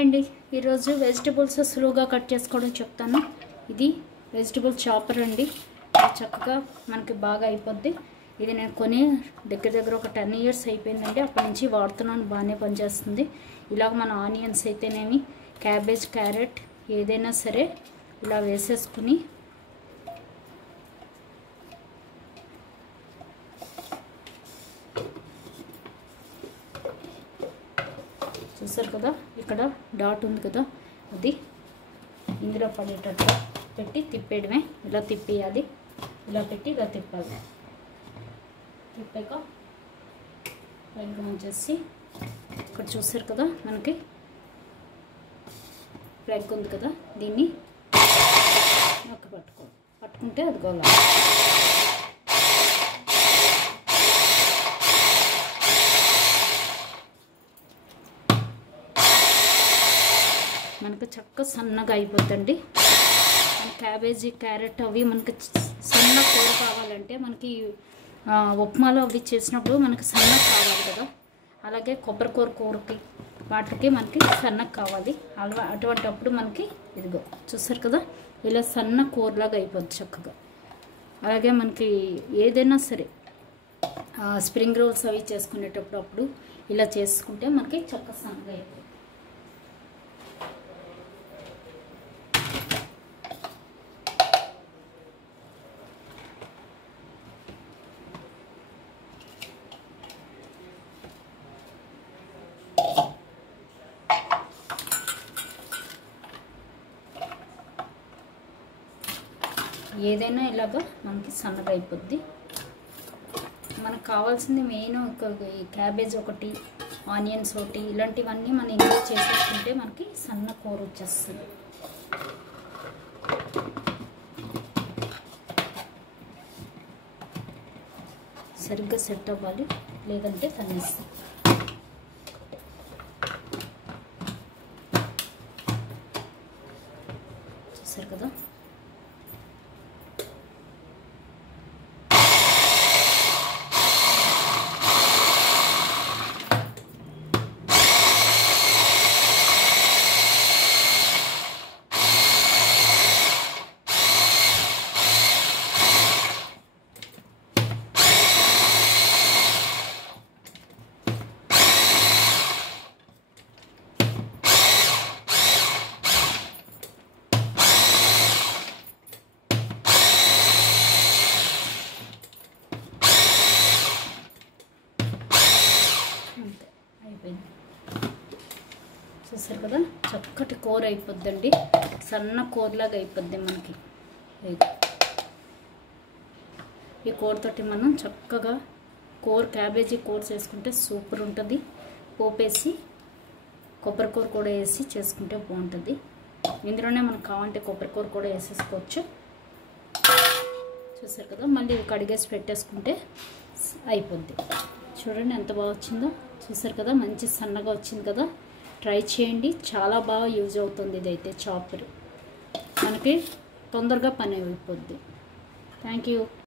అండి ఈరోజు వెజిటబుల్స్ సులువుగా కట్ చేసుకోవడం చెప్తాను. ఇది వెజిటబుల్ చాపర్ అండి. చక్కగా మనకి బాగా అయిపోద్ది. ఇది నేను కొని దగ్గర ఒక 10 ఇయర్స్ అయిపోయిందండి. అప్పటి నుంచి వాడుతున్నాను, బాగానే పనిచేస్తుంది. ఇలాగ మన ఆనియన్స్ అయితేనేమి, క్యాబేజ్, క్యారెట్ ఏదైనా సరే ఇలా వేసేసుకుని చూసారు కదా, ఇక్కడ డాట్ ఉంది కదా, అది ఇందులో పడేటట్టు పెట్టి తిప్పేయడమే. ఇలా తిప్పేయాలి, ఇలా పెట్టి ఇలా తిప్పాలి. తిప్పాక పైగా వచ్చేసి ఇక్కడ చూసారు కదా, మనకి ప్లగ్ ఉంది కదా, దీన్ని నొక్కి పట్టుకుంటే అది గోలా. మనకు చక్కగా సన్నగా అయిపోద్దండి. క్యాబేజీ, క్యారెట్ అవి మనకి సన్న కూర కావాలంటే, మనకి ఉప్మాలో అవి చేసినప్పుడు మనకి సన్నగా కావాలి కదా, అలాగే కూరకి వాటికి మనకి సన్నగా కావాలి. అటువంటిప్పుడు మనకి ఇదిగో చూసారు కదా, ఇలా సన్న కూరలాగా అయిపోద్ది చక్కగా. అలాగే మనకి ఏదైనా సరే స్ప్రింగ్ రోల్స్ అవి చేసుకునేటప్పుడు అప్పుడు ఇలా చేసుకుంటే మనకి చక్కగా సన్నగా అయిపోతుంది. ఏదైనా ఇలాగా మనకి సన్నగా అయిపోద్ది. మనకు కావాల్సింది మెయిన్ క్యాబేజ్ ఒకటి, ఆనియన్స్ ఒకటి, ఇలాంటివన్నీ మనం ఇంట్లో చేసేసుకుంటే మనకి సన్న కూర వచ్చేస్తుంది. సరిగ్గా సెట్ అవ్వాలి, లేదంటే తన్నేస్తాం. చూసారు కదా, అంతే అయిపోయింది. చూసారు కదా, చక్కటి కూర అయిపోద్దండి. సన్న కూరలాగా అయిపోద్ది మనకి. ఈ కూరతోటి మనం చక్కగా క్యాబేజీ కూర చేసుకుంటే సూపర్ ఉంటుంది. పోపేసి కొబ్బరికూర కూడా వేసి చేసుకుంటే బాగుంటుంది. ఇందులోనే మనకు కావాలంటే కొబ్బరికూర కూడా వేసేసుకోవచ్చు. చూసారు కదా, మళ్ళీ కడిగేసి పెట్టేసుకుంటే అయిపోద్ది. చూడండి ఎంత బాగా వచ్చిందో. చూసారు కదా, మంచి సన్నగా వచ్చింది కదా. ట్రై చేయండి, చాలా బాగా యూజ్ అవుతుంది. ఇదైతే చాపర్ మనకి తొందరగా పని అయిపోద్ది. Thank you.